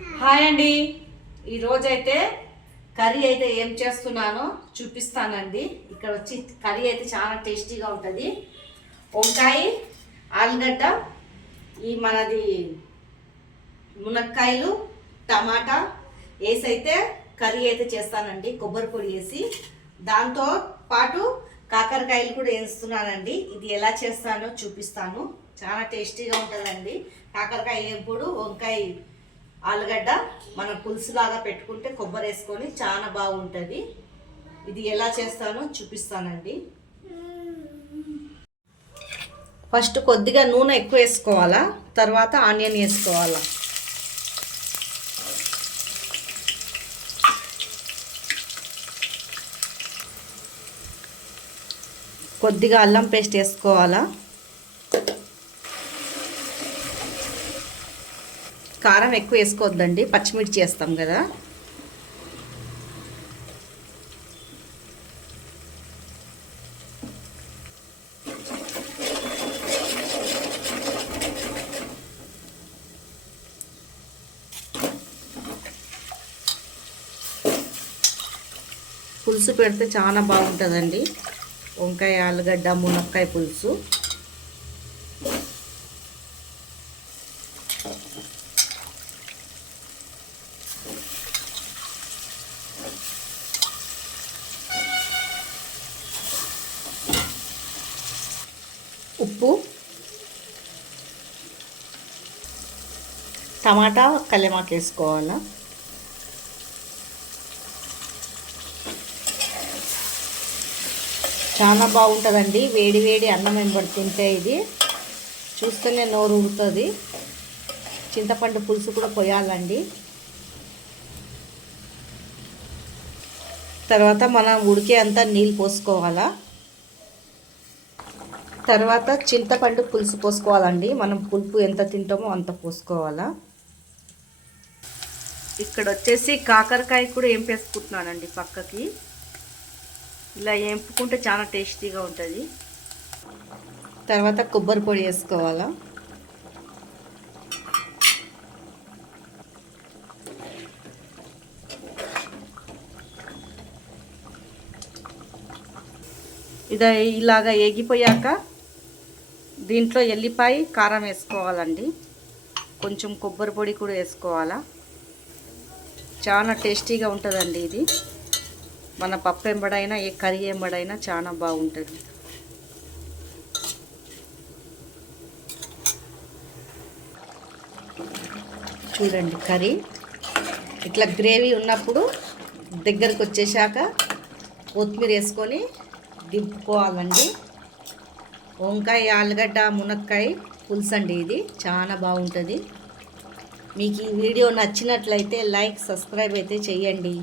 Hi అండి. ఈరోజైతే curry అయితే ఏం చేస్తున్నానో చూపిస్తానండి. ఇక్కడ వచ్చి కర్రీ అయితే చాలా టేస్టీగా ఉంటుంది. వంకాయ, ఆలుగడ్డ, ఈ మనది మునక్కాయలు, టమాటా వేసి అయితే కర్రీ అయితే చేస్తానండి. కొబ్బరి పొడి వేసి దాంతో పాటు కాకరకాయలు కూడా వేస్తున్నానండి. ఇది ఎలా చేస్తానో చూపిస్తాను. చాలా టేస్టీగా ఉంటుందండి. కాకరకాయ వేపుడు, వంకాయ, ఆలుగడ్డ మనం పులుసులాగా పెట్టుకుంటే కొబ్బరి వేసుకొని చాలా బాగుంటుంది. ఇది ఎలా చేస్తానో చూపిస్తానండి. ఫస్ట్ కొద్దిగా నూనె ఎక్కువ వేసుకోవాలా, తర్వాత ఆనియన్ వేసుకోవాలా. కొద్దిగా అల్లం పేస్ట్ వేసుకోవాలా. కారం ఎక్కువ వేసుకోవద్దండి, పచ్చిమిర్చి వేస్తాం కదా. పులుసు పెడితే చాలా బాగుంటుందండి. వంకాయ, ఆలుగడ్డ, మునక్కాయ పులుసు. ఉప్పు, టమాటా, కల్యమాకు వేసుకోవాలా. చాలా బాగుంటుందండి. వేడి వేడి అన్నం వెంబడి తింటే ఇది చూస్తేనే నోరు ఊరుతుంది. చింతపండు పులుసు కూడా పోయాలండి. తర్వాత మనం ఉడికే అంతా నీళ్ళు పోసుకోవాలా. తర్వాత చింతపండు పులుసు పోసుకోవాలండి. మనం పులుపు ఎంత తింటామో అంత పోసుకోవాలా. ఇక్కడ వచ్చేసి కాకరకాయ కూడా వేసుకుంటున్నానండి పక్కకి. ఇలా వేపుకుంటే చాలా టేస్టీగా ఉంటుంది. తర్వాత కొబ్బరి పొడి వేసుకోవాలా. ఇది ఇలాగా ఎగిపోయాక దీంట్లో ఎల్లిపాయ, కారం వేసుకోవాలండి. కొంచెం కొబ్బరి పొడి కూడా వేసుకోవాలా. చాలా టేస్టీగా ఉంటుందండి ఇది. మన పప్పు ఎంబడైనా ఏ కర్రీ ఎంబడైనా చాలా బాగుంటుంది. చూడండి కర్రీ ఇట్లా గ్రేవీ ఉన్నప్పుడు దగ్గరకు వచ్చేసాక కొత్తిమీర వేసుకొని దింపుకోవాలండి. వంకాయ, ఆలుగడ్డ, మునక్కాయ పులుసు అండి. ఇది చాలా బాగుంటుంది. మీకు ఈ వీడియో నచ్చినట్లయితే లైక్, సబ్స్క్రైబ్ అయితే చేయండి.